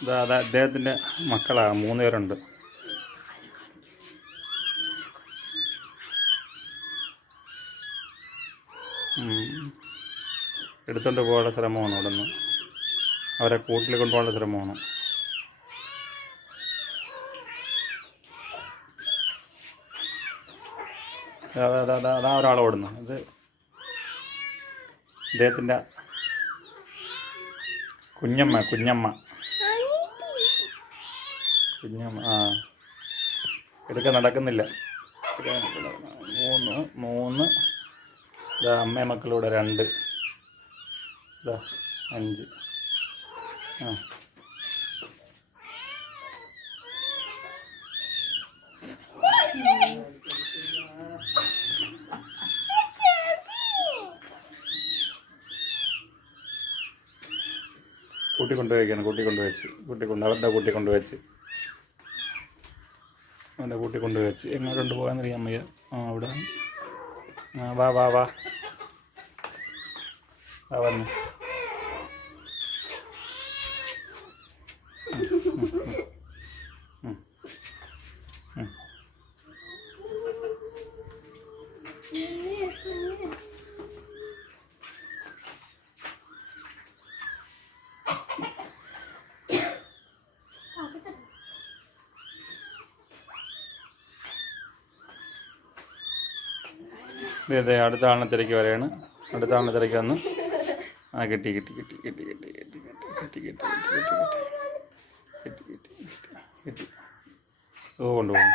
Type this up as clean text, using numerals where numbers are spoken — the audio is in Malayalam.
അത് അദ്ദേഹത്തിൻ്റെ മക്കളാണ്, 3 പേരുണ്ട്. എടുത്തുകൊണ്ട് പോകാനുള്ള ശ്രമമാണ് അവിടെ നിന്ന്, അവരെ കൂട്ടിൽ കൊണ്ടുപോകാനുള്ള ശ്രമമാണ്. അതാ ഒരാൾ ഓടുന്നു. ഇത് അദ്ദേഹത്തിൻ്റെ കുഞ്ഞമ്മ എടുക്കാൻ നടക്കുന്നില്ല. 3 ഇതാ അമ്മയും മക്കളൂടെ 2, ഇതാ 5. കൂട്ടിക്കൊണ്ടുപോയിക്കാണ്, അവരുടെ കൂട്ടിക്കൊണ്ടുവച്ച് എങ്ങോട്ടുണ്ട് പോകാന്നറിയാൻ വയ്യ. അവിടെ വാ വന്നു. അതെ, അടുത്ത ആളിനെ തിരക്കി വരെയാണ്. അടുത്ത ആളിനെ തിരക്കി വന്ന് കിട്ടി. ഓ, കൊണ്ടുപോകും.